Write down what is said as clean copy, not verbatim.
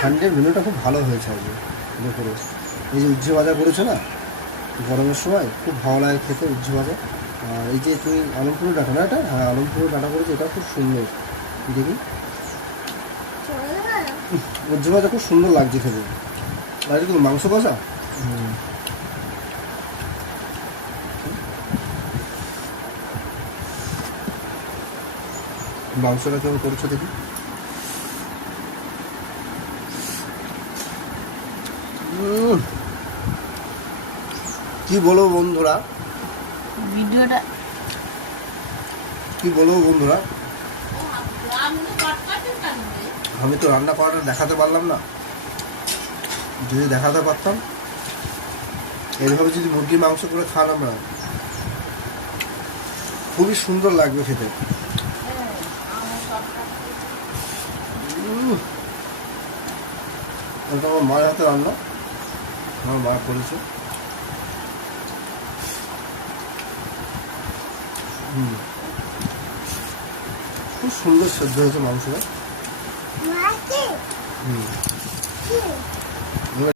সানডের মেনুটা খুব ভালো হয়েছে আজকে দেখো। এই যে উচ্ছে ভাজা করেছো না গরমের সময়, খুব ভালো লাগে খেতে উচ্ছে ভাজা। আর এই যে তুমি আলমপুরের ডাঁটা না, এটা হ্যাঁ আলমপুরের ডাঁটা করেছো, এটা খুব সুন্দর। দেখি উচ্ছে ভাজা খুব সুন্দর লাগছে খেতে। আর এটা কি মাংস কষা? মাংসটা কেমন করেছো দেখি। কি বলবো বন্ধুরা, ভিডিওটা কি বলবো বন্ধুরা, আমি তো রান্না করাটা দেখাতে পারলাম না। যদি দেখাতে পারতাম, এইভাবে যদি মুরগির মাংস করে খান আমরা, খুবই সুন্দর লাগবে খেতে। এটা আমার মায়ের হাতে রান্না, আমার মা করেছে। খুব সুন্দর সেদ্ধ হয়েছে মাংসটা।